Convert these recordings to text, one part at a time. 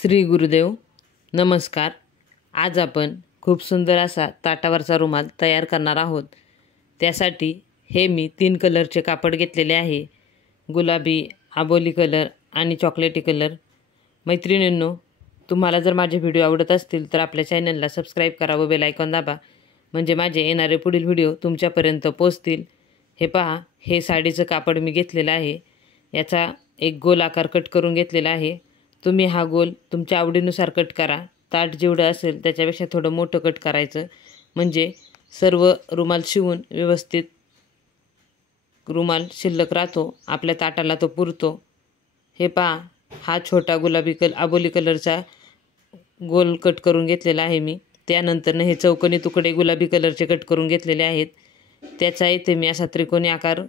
श्री गुरुदेव नमस्कार। आज आपण खूप सुंदर असा ताटावरचा रुमाल तयार करणार आहोत। त्यासाठी हे मी 3 कलरचे कापड घेतलेले आहे, गुलाबी, आबोली कलर आणि चॉकलेटी कलर। मैत्रिणींनो, तुम्हाला जर माझे व्हिडिओ आवडत असतील तर आपल्या चॅनलला सबस्क्राइब करा व बेल आयकॉन दाबा, म्हणजे माझे येणारे पुढील व्हिडिओ तुमच्यापर्यंत पोहोचतील। हे पहा, हे साडीचं कापड मी घेतलेलं आहे। याचा एक गोल आकार कट करून घेतलेला आहे। तुम्ही हा गोल तुमच्या आवडीनुसार कट करा। ताट जेवढं असेल त्याच्यापेक्षा थोडं मोठं कट करायचं, म्हणजे सर्व रुमाल शिवून व्यवस्थित रुमाल शिल्लक राहतो, आपल्या ताटाला तो पुरतो। हे पहा, हा छोटा गुलाबी आबोली कलरचा गोल कट करून घेतलेला आहे मी। त्यानंतर हे चौकोनी तुकडे गुलाबी कलरचे कट करून घेतलेले आहेत। त्याचा इथे मी असा त्रिकोणी आकार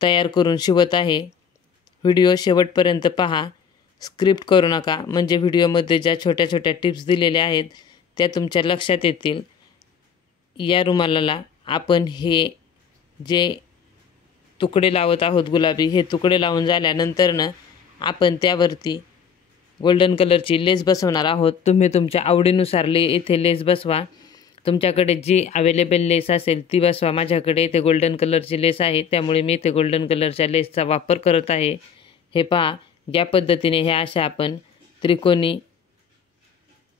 तयार करून शिवत आहे। व्हिडिओ शेवटपर्यंत पहा, स्क्रिप्ट करू नका, म्हणजे व्हिडिओमध्ये ज्या छोट्या छोट्या टिप्स दिलेल्या आहेत त्या तुमच्या लक्षात येतील। या रुमालाला आपण हे जे तुकडे लावत आहोत गुलाबी, हे तुकडे लावून झाल्यानंतर आपण त्यावरती गोल्डन कलरची लेस बसवणार आहोत। तुम्ही तुमच्या आवडीनुसार इथे लेस बसवा। तुमच्याकडे जी अवेलेबल लेस असेल ती बसवा। माझ्याकडे इथे गोल्डन कलरची लेस आहे, त्यामुळे मी इथे गोल्डन कलरच्या लेसचा वापर करत आहे। हे पहा, या पद्धतीने ह्या अशा आपण त्रिकोणी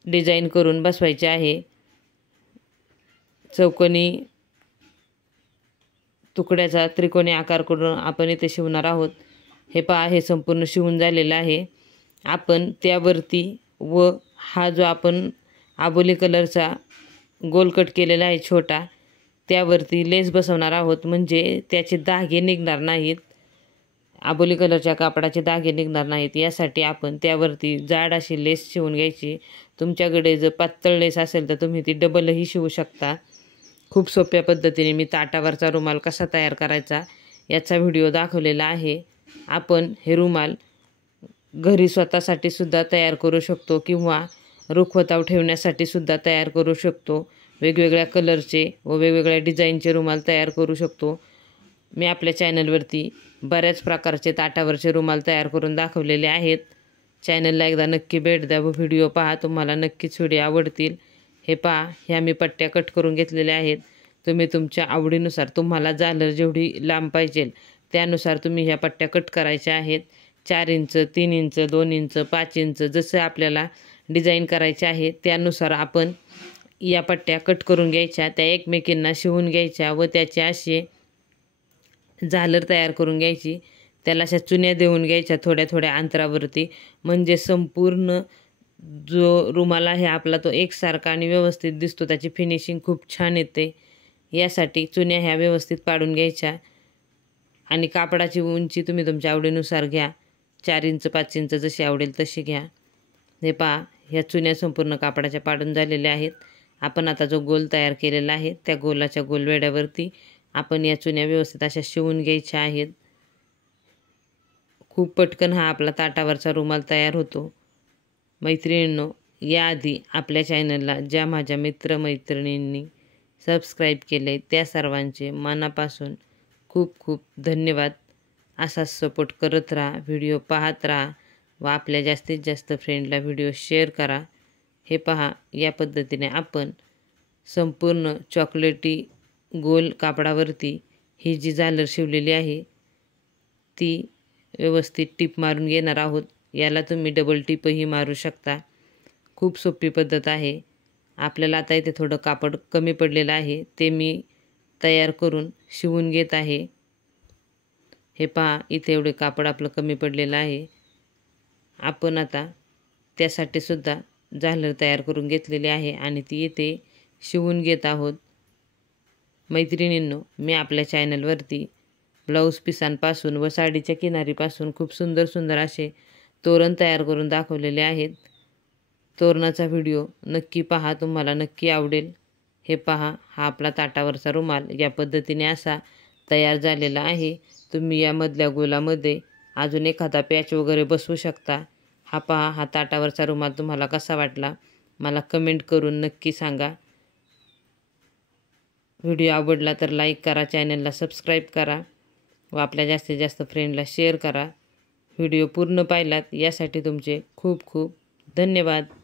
डिझाईन करून बसवायचे आहे। चौकोनी तुकड्याचा त्रिकोणी आकार करून आपण इथे शिवणार आहोत। हे पहा, हे संपूर्ण शिवून झालेलं आहे। आपण त्यावरती व हा जो आपण आबोली कलरचा गोल कट केलेला आहे छोटा, त्यावरती लेस बसवणार आहोत, म्हणजे त्याचे धागे निघणार नाहीत, आबोली कलरच्या कापडाचे धागे निघणार नाहीत। यासाठी आपण त्यावरती जाड अशी लेस शिवून घ्यायची। तुमच्याकडे जर पातळ लेस असेल तर तुम्ही ती डबलही शिवू शकता। खूप सोप्या पद्धतीने मी ताटावरचा रुमाल कसा तयार करायचा याचा व्हिडिओ दाखवलेला आहे। आपण हे रुमाल घरी स्वतःसाठी सुद्धा तयार करू शकतो किंवा रुखवतावर ठेवण्यासाठी सुद्धा तयार करू शकतो। वेगवेगळ्या कलरचे व वेगवेगळ्या डिझाईनचे रुमाल तयार करू शकतो। मी आपल्या चॅनलवरती बऱ्याच प्रकारचे ताटावरचे रुमाल तयार करून दाखवलेले आहेत। चॅनलला एकदा नक्की भेट द्या व व्हिडिओ पहा, तुम्हाला नक्कीच व्हिडिओ आवडतील। हे पहा, ह्या मी पट्ट्या कट करून घेतलेल्या आहेत। तुम्ही तुमच्या आवडीनुसार, तुम्हाला झालर जेवढी लांब पाहिजे त्यानुसार तुम्ही ह्या पट्ट्या कट करायच्या आहेत। 4 इंच, 3 इंच, 2 इंच, 5 इंच, जसं आपल्याला डिझाईन करायचे आहे त्यानुसार आपण या पट्ट्या कट करून घ्यायच्या, त्या एकमेकींना शिवून घ्यायच्या व त्याचे असे झालर तयार करून घ्यायची। त्याला अशा चुन्या देऊन घ्यायच्या थोड्या थोड्या अंतरावरती, म्हणजे संपूर्ण जो रुमाल आहे आपला तो एकसारखा आणि व्यवस्थित दिसतो, त्याची फिनिशिंग खूप छान येते। यासाठी चुन्या ह्या व्यवस्थित पाडून घ्यायच्या आणि कापडाची उंची तुम्ही तुमच्या आवडीनुसार घ्या, 4 इंच 5 इंच जशी आवडेल तशी घ्या। हे पहा, ह्या चुन्या संपूर्ण कापडाच्या पाडून झालेल्या आहेत। आपण आता जो गोल तयार केलेला आहे त्या गोलाच्या गोलवेड्यावरती आपण या चुन्या व्यवस्थित अशा शिवून घ्यायच्या आहेत। खूप पटकन हा आपला ताटावरचा रुमाल तयार होतो। मैत्रिणींनो, याआधी आपल्या चॅनलला ज्या माझ्या मित्रमैत्रिणींनी सबस्क्राईब केले त्या सर्वांचे मनापासून खूप खूप धन्यवाद। असाच सपोर्ट करत राहा, व्हिडिओ पाहत राहा व आपल्या जास्तीत जास्त फ्रेंडला व्हिडिओ शेअर करा। हे पहा, या पद्धतीने आपण संपूर्ण चॉकलेटी गोल कापडावरती ही जी झालर शिवलेली आहे ती व्यवस्थित टिप मारून घेणार आहोत। याला तुम्ही डबल टिपही मारू शकता। खूप सोपी पद्धत आहे। आपल्याला आता इथे थोडं कापड कमी पडलेलं आहे, ते मी तयार करून शिवून घेत आहे। हे पहा, इथे एवढे कापड आपलं कमी पडलेलं आहे। आपण आता त्यासाठी सुद्धा झालर तयार करून घेतलेली आहे आणि ती इथे शिवून घेत आहोत। मैत्रिणींनो, मी आपल्या चॅनलवरती ब्लाऊज पिसांपासून व साडीच्या किनारीपासून खूप सुंदर सुंदर असे तोरण तयार करून दाखवलेले आहेत। तोरणाचा व्हिडिओ नक्की पहा, तुम्हाला नक्की आवडेल। हे पहा, हा आपला ताटावरचा रुमाल या पद्धतीने असा तयार झालेला आहे। तुम्ही या मधल्या गोलामध्ये अजून एखादा पॅच वगैरे बसवू शकता। हा पहा, हा ताटावरचा रुमाल तुम्हाला कसा वाटला मला कमेंट करून नक्की सांगा। व्हिडिओ आवडला तर लाईक करा, चॅनलला सबस्क्राईब करा व आपल्या जास्तीत जास्त फ्रेंडला शेअर करा। व्हिडिओ पूर्ण पाहिलात यासाठी तुमचे खूप खूप धन्यवाद.